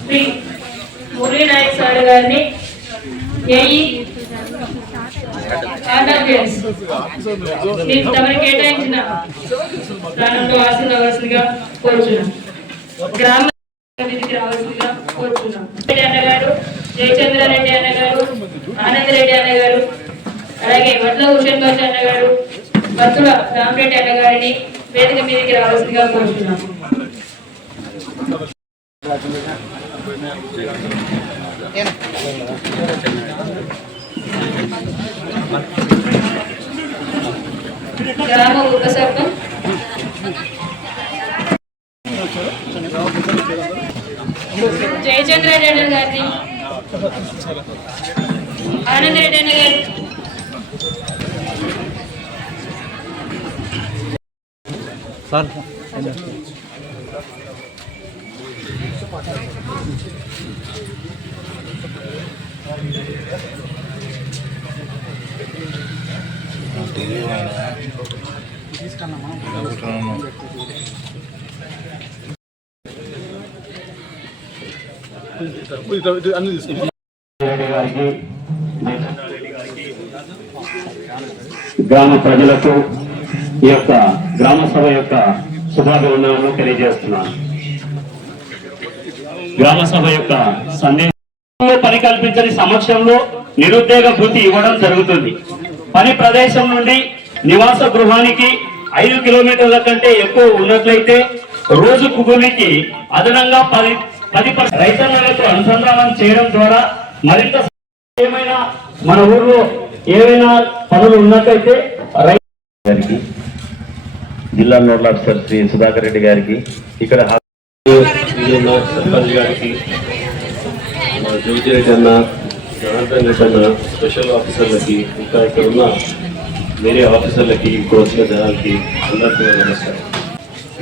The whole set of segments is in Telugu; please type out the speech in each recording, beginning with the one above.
శ్రీ మురళీ నాయక్ సార్ గారిని ఏఈ మీకు కేటాయించిన స్థానంలో ఆశీర్వలసిందిగా కోరుచున్నాం గ్రామ అభివృద్ధికి రావాల్సిందిగా కోరుచున్నాం రెడ్డి అన్న గారు జయచంద్రారెడ్డి రెడ్డి ఆనందరెడ్డి అన్న గారు అలాగే వడ్ల హుషేన్ బాషా అన్న గారు భక్తుల రామరెడ్డి అన్న గారిని వేదిక మీదకి రావాల్సిందిగా కోరుతున్నాము గ్రామ ఉప సర్పంచ్ జయచంద్ర రెడ్డి గారిని ఆనంద రెడ్డి అన్న గారు రెడ్డి గారికి గ్రామ ప్రజలకు ఈ యొక్క గ్రామ సభ యొక్క శుభాభివందనలు తెలియజేస్తున్నాను. గ్రామ సభ యొక్క సందేశంలో పని కల్పించని సమక్షంలో నిరుద్యోగ భృతి ఇవ్వడం జరుగుతుంది. పని ప్రదేశం నుండి నివాస గృహానికి ఐదు కిలోమీటర్ల కంటే ఎక్కువ ఉన్నట్లయితే రోజు కూలికి అదనంగా పది పది రైతన్నలకు అనుసంధానం చేయడం ద్వారా మరింత ఏమైనా మన ఊర్లో ఏవైనా పనులు ఉన్నట్లయితే రైతు జిల్లా నోడల్ ఆఫీసర్ శ్రీ సుధాకర్ రెడ్డి గారికి ఇక్కడ ఉన్న సర్పంచ్ గారికి జ్యోతి రెడ్డి అన్న జనార్దన్ రెడ్డి అన్న స్పెషల్ ఆఫీసర్లకి ఇంకా ఇక్కడ ఉన్న వేరే ఆఫీసర్లకి ఇక్కడ వచ్చిన జనాలకి అందరికీ నమస్కారం.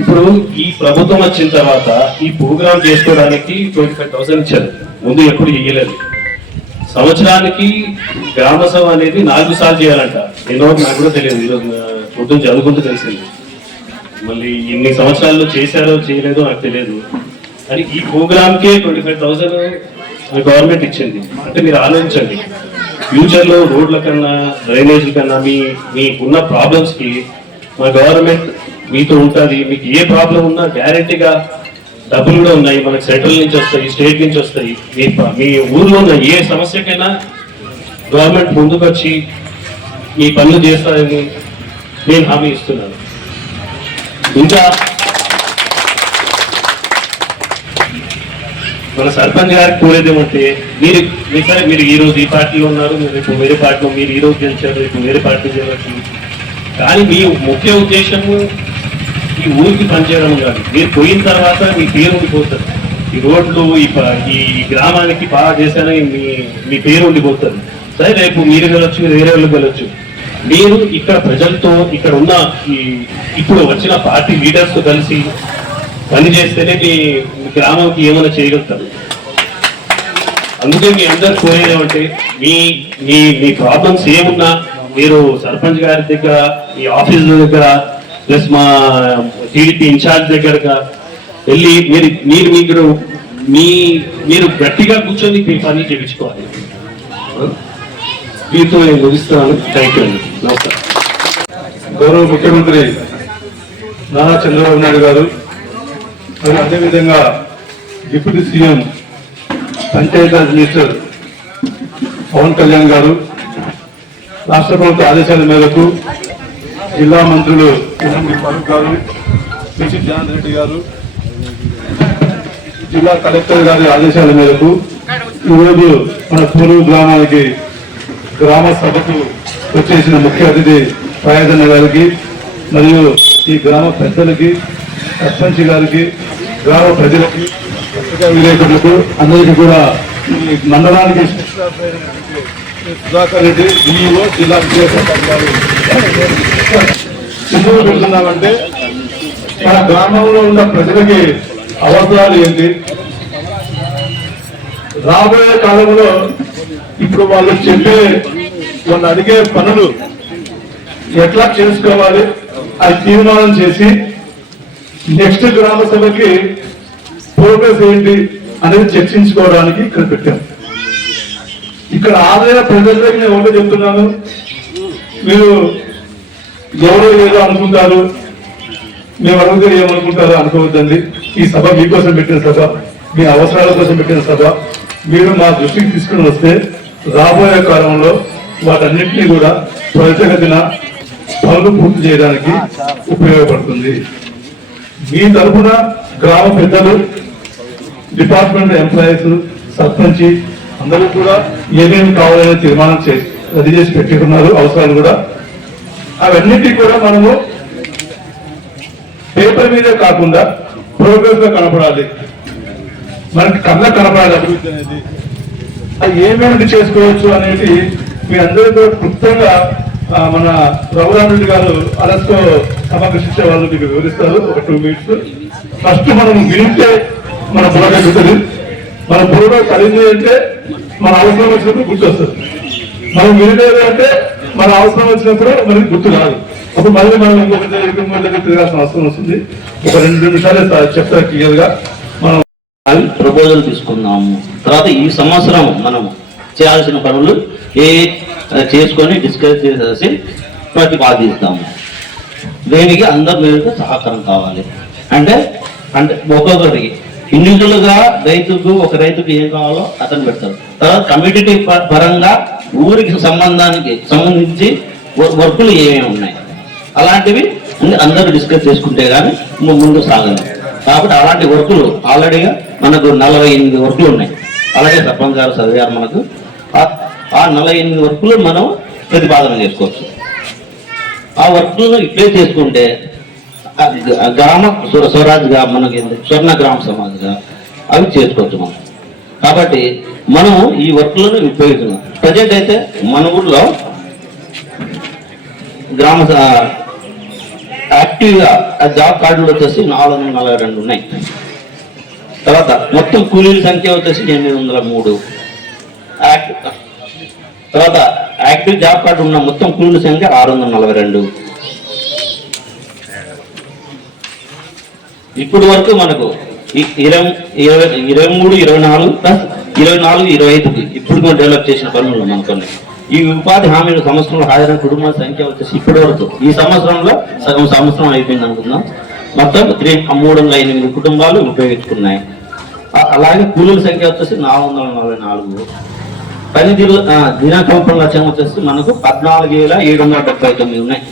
ఇప్పుడు ఈ ప్రభుత్వం వచ్చిన తర్వాత ఈ ప్రోగ్రామ్ చేసుకోవడానికి ట్వంటీ ఫైవ్ థౌసండ్ ఇచ్చారు. ముందు ఎప్పుడు చేయలేదు సంవత్సరానికి గ్రామ సభ అనేది నాలుగు సార్లు చేయాలంట. ఎన్నో నాకు కూడా తెలియదు. ఈరోజు పొద్దున్న చదువుకుంటూ తెలిసింది. మళ్ళీ ఇన్ని సంవత్సరాల్లో చేశారో చేయలేదో నాకు తెలియదు. అని ఈ ప్రోగ్రామ్కే ట్వంటీ ఫైవ్ థౌసండ్ గవర్నమెంట్ ఇచ్చింది. అంటే మీరు ఆలోచించండి. ఫ్యూచర్లో రోడ్ల కన్నా డ్రైనేజ్ కన్నా మీ మీకున్న ప్రాబ్లమ్స్కి మా గవర్నమెంట్ మీతో ఉంటుంది. మీకు ఏ ప్రాబ్లం ఉన్నా గ్యారెంటీగా డబ్బులు కూడా ఉన్నాయి. మనకు సెంట్రల్ నుంచి వస్తాయి స్టేట్ నుంచి వస్తాయి. మీ మీ ఊర్లో ఉన్న ఏ సమస్యకైనా గవర్నమెంట్ ముందుకు వచ్చి మీ పనులు చేస్తారని నేను హామీ ఇస్తున్నాను. ఇంకా మన సర్పంచ్ గారికి కోరేది ఏమంటే మీరు మీ సరే మీరు ఈ రోజు ఈ పార్టీలో ఉన్నారు మీరు రేపు వేరే పార్టీలో మీరు ఈ రోజు గెలిచారు రేపు వేరే పార్టీ చేయవచ్చు కానీ మీ ముఖ్య ఉద్దేశము ఈ ఊరికి పనిచేయడం కాదు. మీరు పోయిన తర్వాత మీ పేరు ఉండిపోతుంది. ఈ రోడ్లు ఈ ఈ గ్రామానికి బాగా చేశానని మీ మీ పేరు ఉండిపోతుంది. సరే రేపు మీరు వెళ్ళొచ్చు వేరే వాళ్ళు వెళ్ళొచ్చు మీరు ఇక్కడ ప్రజలతో ఇక్కడ ఉన్న ఈ ఇప్పుడు వచ్చిన పార్టీ లీడర్స్తో కలిసి పని చేస్తేనే మీ గ్రామంకి ఏమైనా చేయగలుగుతారు? అందుకే మీ అందరు కోరేది ఏమంటే మీ మీ మీ ప్రాబ్లమ్స్ ఏమున్నా మీరు సర్పంచ్ గారి దగ్గర ఈ ఆఫీస్ దగ్గర ప్లస్ మా టీడీపీ ఇన్ఛార్జ్ దగ్గరగా వెళ్ళి మీరు మీరు మీరు మీ మీరు గట్టిగా కూర్చొని మీ పని చేయించుకోవాలి. దీంతో నేను ముగిస్తున్నాను. థ్యాంక్ యూ అండి నమస్కారం. గౌరవ ముఖ్యమంత్రి నారా చంద్రబాబు నాయుడు గారు మరి అదేవిధంగా deputy CM Panchayati Raj minister Pawan Kalyan garu రాష్ట్ర ప్రభుత్వ ఆదేశాల మేరకు జిల్లా మంత్రులు ఎన్ఎండి ఫరూక్ గారు పిసి జనార్దన్ రెడ్డి గారు జిల్లా కలెక్టర్ గారి ఆదేశాల మేరకు ఈరోజు మన పూర్వ గ్రామానికి గ్రామ సభకు వచ్చేసిన ముఖ్య అతిథి ప్రయోజన గారికి మరియు ఈ గ్రామ పెద్దలకి సర్పంచ్ గారికి గ్రామ ప్రజలకి పత్రికా విలేకరులకు అందరికీ కూడా ఈ మండలానికి సుధాకర్ రెడ్డి డిఈఓ జిల్లా విజయసాయి ఎందుకు పెడుతున్నామంటే మన గ్రామంలో ఉన్న ప్రజలకి అవసరాలు ఏంటి? రాబోయే కాలంలో ఇప్పుడు వాళ్ళు చెప్పే వాళ్ళు అడిగే పనులు ఎట్లా చేసుకోవాలి? అది తీర్మానం చేసి నెక్స్ట్ గ్రామ సభకి ప్రోగ్రెస్ ఏంటి అనేది చర్చించుకోవడానికి ఇక్కడ పెట్టాం. ఇక్కడ ఆదాయ ప్రజలకి నేను ఒకటి చెప్తున్నాను. మీరు ఎవరో ఏదో అనుకుంటారు. మేము అడుగుతారు ఏమనుకుంటారో అనుకోవద్దండి. ఈ సభ మీకోసం పెట్టిన సభ మీ అవసరాల కోసం పెట్టిన సభ మీరు మా దృష్టికి తీసుకుని వస్తే రాబోయే కాలంలో వాటన్నింటినీ కూడా త్వరితగతిన పనులు పూర్తి చేయడానికి ఉపయోగపడుతుంది. మీ తరఫున గ్రామ పెద్దలు డిపార్ట్మెంట్ ఎంప్లాయీస్ సర్పంచ్ అందరూ కూడా ఏమేమి కావాలనే తీర్మానం చేసి రెడీ చేసి పెట్టుకున్నారు అవసరాలు కూడా. అవన్నిటి కూడా మనము పేపర్ మీదే కాకుండా ప్రోగ్రెస్లో కనపడాలి. మనకి కళ్ళ కనపడాలి. అభివృద్ధి అనేది ఏమేమి చేసుకోవచ్చు అనేది మీ అందరూ కూడా క్లుప్తంగా మన రఘురాముడి గారు అలస్కో సమకృషించే వాళ్ళు మీకు వివరిస్తారు. ఒక టూ మినిట్స్ ఫస్ట్ మనం వింటే మన బుర్ర కలుగుతుంది. మన బుర్ర కలిగింది అంటే మన అవసరం వచ్చినప్పుడు గుర్తొస్తుంది. మనం వినలేదు అంటే మన అవసరం వచ్చినప్పుడు మనకి గుర్తు రాదు. అప్పుడు మళ్ళీ మనం ఇంకొక ఇంకొక తిరగాల్సిన అవసరం వస్తుంది. ఒక రెండు నిమిషాలు చెప్తారు క్లియర్గా. అవి ప్రపోజల్ తీసుకుందాము. తర్వాత ఈ సంవత్సరం మనం చేయాల్సిన పనులు ఏ చేసుకొని డిస్కస్ చేసేసి ప్రతిపాదిస్తాము. దీనికి? అందరి మీద సహకారం కావాలి. అంటే అంటే ఒక్కొక్కరికి. ఇండివిజువల్గా రైతుకు ఒక రైతుకు ఏం కావాలో అతను పెడతారు తర్వాత కమ్యూనిటీ ప- పరంగా ఊరికి సంబంధానికి సంబంధించి వర్కులు ఏమేమి ఉన్నాయి? అలాంటివి అందరూ డిస్కస్ చేసుకుంటే కానీ ముందు సాగదు కాబట్టి అలాంటి వర్కులు ఆల్రెడీగా మనకు నలభై ఎనిమిది వర్కులు ఉన్నాయి. అలాగే సర్పంచ్ గారు చదివారు మనకు ఆ- నలభై ఎనిమిది వర్కులు మనం ప్రతిపాదన చేసుకోవచ్చు. ఆ వర్కులను ఇట్లే చేసుకుంటే గ్రామ స్వ- స్వరాజ్గా మనకి స్వర్ణ గ్రామ సమాజ్గా అవి చేసుకోవచ్చు మనం. కాబట్టి మనం ఈ వర్కులను ఉపయోగిస్తున్నాం ప్రజెంట్ అయితే మన ఊర్లో గ్రామ యాక్టివ్గా ఆ జాబ్ కార్డులు వచ్చేసి నాలుగు వందల నలభై రెండు ఉన్నాయి. తర్వాత మొత్తం కూలీల సంఖ్య వచ్చేసి ఎనిమిది వందల మూడు. తర్వాత యాక్టివ్ జాబ్ కార్డు ఉన్న మొత్తం కూలీల సంఖ్య ఆరు వందల నలభై రెండు. ఇప్పుడు వరకు మనకు ఇరవై ఇరవై ఇరవై మూడు ఇరవై నాలుగు ప్లస్ ఇరవై నాలుగు ఇరవై ఐదుకి ఇప్పుడు డెవలప్ చేసిన పనులు మనతోనే ఈ ఉపాధి హామీల సంవత్సరంలో హాజరైన కుటుంబాల సంఖ్య వచ్చేసి ఇప్పటి వరకు ఈ సంవత్సరంలో సగం సంవత్సరం అయిపోయింది అనుకుందాం. మొత్తం త్రీ మూడు వందల ఎనిమిది కుటుంబాలు ఉపయోగించుకున్నాయి. అలాగే కూలీల సంఖ్య వచ్చేసి నాలుగు వందల నలభై నాలుగు. పనితీరు దినకంపం లక్ష్యం వచ్చేసి మనకు పద్నాలుగు వేల ఏడు వందల డెబ్బై తొమ్మిది ఉన్నాయి.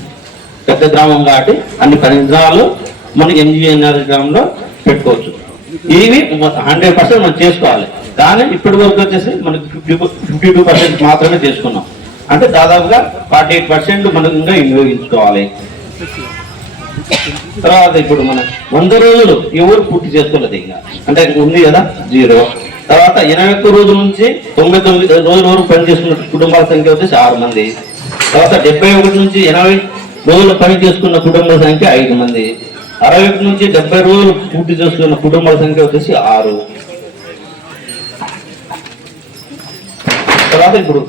పెద్ద గ్రామం కాబట్టి అన్ని పని గ్రామాలు మనం ఎన్జిఎన్ఆర్ గ్రామంలో పెట్టుకోవచ్చు. ఇవి హండ్రెడ్ పర్సెంట్ మనం చేసుకోవాలి. కానీ ఇప్పటి వరకు వచ్చేసి మనకి ఫిఫ్టీ ఫిఫ్టీ టూ పర్సెంట్ మాత్రమే చేసుకున్నాం. అంటే దాదాపుగా ఫార్టీ ఎయిట్ పర్సెంట్ మనం ఇంకా వినియోగించుకోవాలి. తర్వాత ఇప్పుడు మనం వంద రోజులు ఎవరు పూర్తి చేసుకోలేదు ఇంకా. అంటే ఉంది కదా జీరో. తర్వాత ఎనభై ఒక్క రోజుల నుంచి తొంభై తొమ్మిది రోజుల వరకు పని చేసుకున్న కుటుంబాల సంఖ్య వచ్చేసి ఆరు మంది. తర్వాత డెబ్బై ఒకటి నుంచి ఎనభై రోజులు పని చేసుకున్న కుటుంబాల సంఖ్య ఐదు మంది. అరవై ఒకటి నుంచి డెబ్బై రోజులు పూర్తి చేసుకున్న కుటుంబాల సంఖ్య వచ్చేసి ఆరు. తర్వాత ఇప్పుడు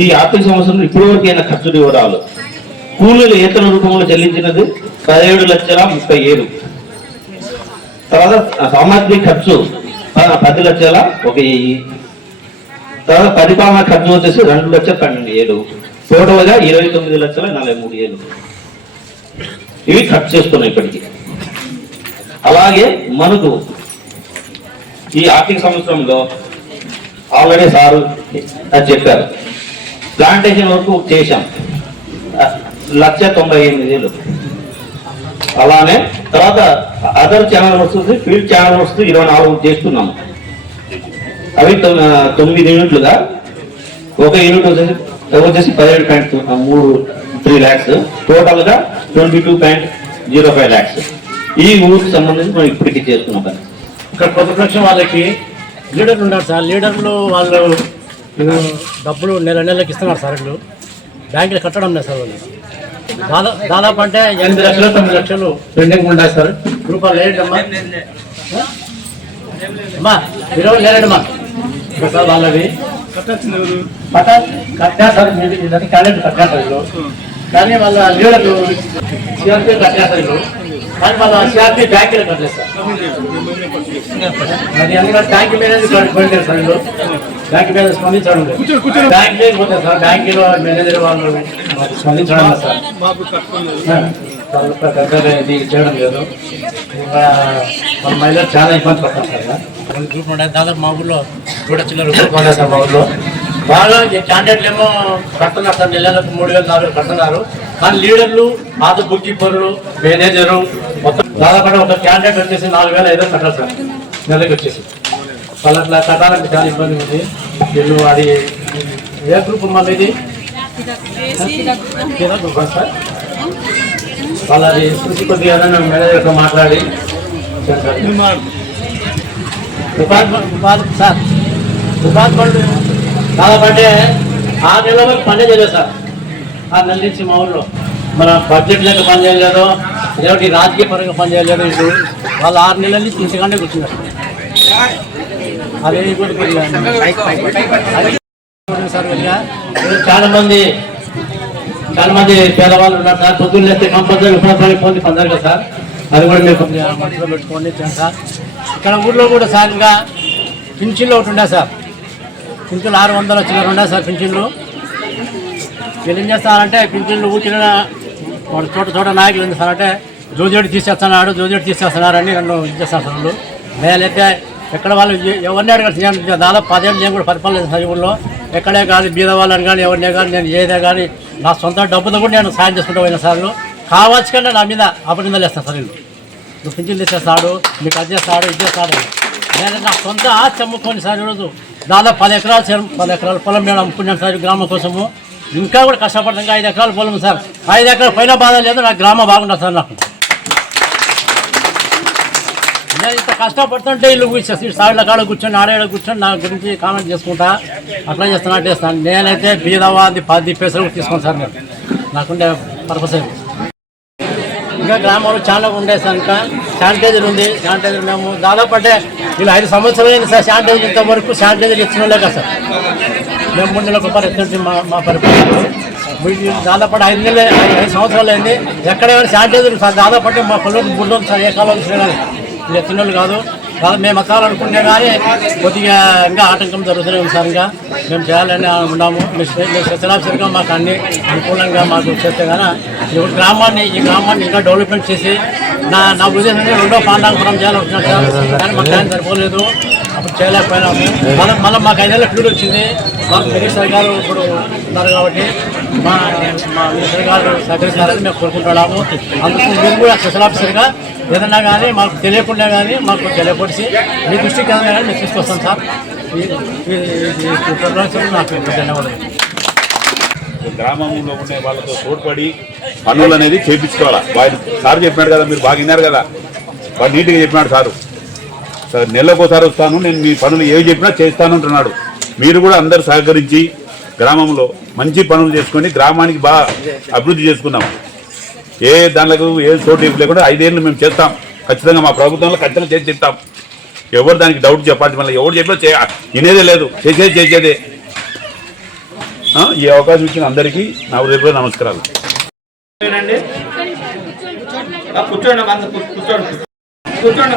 ఈ ఆర్థిక సంవత్సరం ఇప్పటి వరకు ఖర్చు వివరాలు. కూలీలు ఏతల రూపంలో చెల్లించినది పదిహేడు లక్షల ముప్పై ఏడు. తర్వాత సామాగ్రి ఖర్చు పది లక్షల ఒక వెయ్యి తర్వాత పరిపాలన ఖర్చు వచ్చేసి రెండు లక్షల పన్నెండు ఏడు. టోటల్గా ఇరవై తొమ్మిది లక్షల నలభై మూడు ఏడు. ఇవి ఖర్చు చేస్తున్నాయి ఇప్పటికి. అలాగే మనకు ఈ ఆర్థిక సంవత్సరంలో ఆల్రెడీ సారు అని చెప్పారు. ప్లాంటేషన్ వరకు చేశాం. లక్ష తొంభై ఎనిమిది వేలు. అలానే తర్వాత అదర్ ఛానల్ వస్తుంది ఫీల్డ్ ఛానల్ వస్తుంది ఇరవై నాలుగు చేస్తున్నాము అవి తొమ్మిది యూనిట్లుగా. ఒక యూనిట్ వచ్చేసి వచ్చేసి పదిహేడు పాయింట్ మూడు త్రీ ల్యాక్స్ టోటల్గా twenty two point zero five lakhs ఈ ఊరికి సంబంధించి మనం ఇప్పటికీ చేస్తున్నాం. ఇక్కడ ప్రతిపక్షం వాళ్ళకి లీడర్లు ఉన్నారు సార్. లీడర్లు వాళ్ళు డబ్బులు నెల నెలకి ఇస్తున్నారు సార్ వీళ్ళు. బ్యాంకులు కట్టడం లేదు సార్ వాళ్ళు. దాదా దాదాపు అంటే ఎనిమిది లక్షలు తొమ్మిది లక్షలు పెండింగ్ ఉన్నాయి సార్. రూపాయలు లేదండి అమ్మా. మీరు ఇరవై లేదండి సార్ వాళ్ళవి. కట్టారు సార్ పట్టా కట్టేస్తారు మీరు క్యాలెండర్ వీళ్ళు. కానీ వాళ్ళ లీడర్లు సిఆర్పీ కట్టేస్తారు కానీ వాళ్ళ సిఆర్పీ బ్యాంకులు కట్టలేదు సార్. ఎందుకంటే బ్యాంక్ మేనేజర్ పోయింటారు సార్ వీళ్ళు బ్యాంక్ మేనేజర్ స్పందించడం లేదు బ్యాంక్ లేకపోతే సార్ బ్యాంకులో మేనేజర్ వాళ్ళు మాకు స్పందించడం లేదు సార్ మాకు ఇది చేయడం లేదు మన మహిళలు చాలా ఇబ్బంది పడతాం సార్ గ్రూప్ ఉన్నాయి దాదాపు మా ఊళ్ళో చూడ చిల్లర గ్రూప్ ఉన్నాయి సార్ మా ఊళ్ళో బాగా క్యాండిడేట్లు ఏమో కడుతున్నారు సార్ నెలలకు మూడు వేలు నాలుగు వేలు కడుతున్నారు కానీ లీడర్లు పాత బుక్ కీపర్లు మేనేజరు మొత్తం దాదాపు ఒక క్యాండిడేట్ వచ్చేసి నాలుగు వేల ఐదు కట్టాలి సార్. నెలకి వచ్చేసి. వాళ్ళు అట్లా కట్టాలంటే చాలా ఇబ్బంది ఉంది. వీళ్ళు అది ఏ గ్రూప్ మళ్ళీ ఇది ఏదో గ్రూప్ సార్? వాళ్ళది చూసి కొద్దిగా ఏదైనా మేనేజర్తో మాట్లాడి ఉపాధి సార్ ఉపాధి పనులు దాదాపు అంటే ఆరు నెలల వరకు పనే చేయలేదు సార్. ఆ నెల నుంచి మా ఊళ్ళో మన బడ్జెట్ లెక్క పని చేయలేదు ఏమిటి రాజకీయ పరంగా పని చేయలేదు వాళ్ళు ఆరు నెలల నుంచి తీసుకుంటే కూర్చున్నారు. అదే ఇప్పుడు చాలా మంది చాలా మంది పేదవాళ్ళు ఉన్నారు సార్. పొద్దున్న లేస్తే కంపల్సరీ ఉపాధి పొంది పొందారు కదా సార్. అది కూడా మీరు మనసులో పెట్టుకోండి సార్. ఇక్కడ ఊర్లో కూడా సార్ ఇంకా పింఛన్లు ఒకటి ఉండే సార్. పింఛన్లు ఆరు వందల చిల్లర ఉండే సార్ పింఛన్లు. వీళ్ళు ఏం చేస్తారంటే పింఛన్లు ఊచిన వాడు చోట చోట నాయకులు ఏం అంటే జోజోడి తీసేస్తున్నాడు జోజేడు తీసేస్తున్నారని నన్ను ఇది చేస్తారు సార్. వాళ్ళు నేనైతే ఎక్కడ వాళ్ళు ఎవరిని అడగాలి? నేను దాదాపు పదేళ్ళు నేను కూడా పరిపాలన సార్ ఊళ్ళో ఎక్కడే కానీ బీద వాళ్ళని కానీ ఎవరినే కానీ నేను ఏదే కానీ నా సొంత డబ్బుతో కూడా నేను సాయం చేసుకుంటూ పోయిన సార్లు కావచ్చు కంటే నా మీద అభినందనలు వేస్తాను సార్ వీళ్ళు. నువ్వు పింఛన్ తీసేస్తాడు మీకు అది చేస్తాడు ఇది చేస్తాడు. నేను నా సొంత ఆస్తి అమ్ముకొని సార్ ఈరోజు దాదాపు పది ఎకరాలు చేరు పది ఎకరాల పొలం నేను అమ్ముకున్నాను సార్ గ్రామం కోసము. ఇంకా కూడా కష్టపడతాం. ఐదు ఎకరాలు పొలం సార్. ఐదు ఎకరాల పైన బాధ లేదు. నా గ్రామం బాగుంటుంది సార్ నాకు. నేను ఇంత కష్టపడుతుంటే ఇల్లు కూర్చొని సాయిల కాడ కూర్చొని ఆడేడ కూర్చొని నా గురించి కామెంట్ చేసుకుంటా. అట్లా చేస్తాను అట్లా చేస్తాను నేనైతే బీదవాది పది పైసలు కూడా తీసుకోను సార్ నేను. నాకుండే పర్పస్ ఏమి ఇంకా గ్రామంలో చాలా ఉండే సార్ శానిటైజర్ ఉంది శానిటైజర్ మేము దాదాపు అంటే వీళ్ళు ఐదు సంవత్సరాలు సార్ శానిటైజర్ ఇంతవరకు శానిటైజర్ ఇచ్చిన వాళ్ళే కదా సార్. మేము మూడు నెలల పరిస్థితి మా మా పరిపాలన. దాదాపు ఐదు నెలలు ఐదు సంవత్సరాలు అయింది. ఎక్కడైనా శానిటైజర్ సార్ దాదాపు మా పిల్లలు బుడ్డలు సార్ ఏ కాలం వచ్చినా వీళ్ళు వాళ్ళు కాదు. మేము ఎక్కాలనుకుంటే కానీ కొద్దిగా ఇంకా ఆటంకం జరుగుతూనే ఉంది సార్ ఇంకా. మేము చేయాలని ఉన్నాము మీ శతలాఫీసర్గా మాకు అన్ని అనుకూలంగా మాకు చేస్తే కానీ ఇప్పుడు గ్రామాన్ని ఈ గ్రామాన్ని ఇంకా డెవలప్మెంట్ చేసి నా నా ఉద్దేశం రెండో పాండాంపురం చేయాలనుకుంటున్నాను సార్. కానీ మాకు టైం సరిపోలేదు. అప్పుడు చేయలేకపోయినాము. మనం మళ్ళీ మాకు ఐదేళ్ళ ఫ్యూడ్ వచ్చింది. మాకు మినిస్టర్ గారు ఇప్పుడు ఉన్నారు కాబట్టి మా మా మినిస్టర్ గారు సహకరిస్తారని మేము కోరుకుంటున్నాము. అందుకు మీరు కూడా స్పెషల్ ఆఫీసర్గా ఏదన్నా కానీ మాకు తెలియకుండా కానీ మాకు తెలియపరిచి మీ దృష్టికి ఏదైనా కానీ మేము తీసుకొస్తాం సార్. నాకు ధన్యవాదాలు. గ్రామంలో ఉండే వాళ్ళతో తోడ్పడి పనులు అనేది చేయించుకోవాలా వారి సార్ చెప్పినాడు కదా మీరు బాగా విన్నారు కదా. వాడు నీట్గా చెప్పినాడు సారు. నెలకోసారి వస్తాను నేను మీ పనులు ఏవి చెప్పినా చేస్తాను అంటున్నాడు మీరు కూడా అందరు సహకరించి గ్రామంలో మంచి పనులు చేసుకొని గ్రామానికి బాగా అభివృద్ధి చేసుకున్నాం ఏ దానిలకు ఏ చోటు లేకుండా ఐదేళ్ళు మేము చేస్తాం. ఖచ్చితంగా మా ప్రభుత్వంలో ఖచ్చితంగా చేసి చెప్తాం ఎవరు దానికి డౌట్ చెప్పాలి మళ్ళీ ఎవరు చెప్పినా చే వినేదే లేదు. చేసేది చేసేదే. ఈ అవకాశం ఇచ్చిన అందరికీ నా హృదయపూర్వక నమస్కారాలు. కూర్చోండి. కూర్చోండి.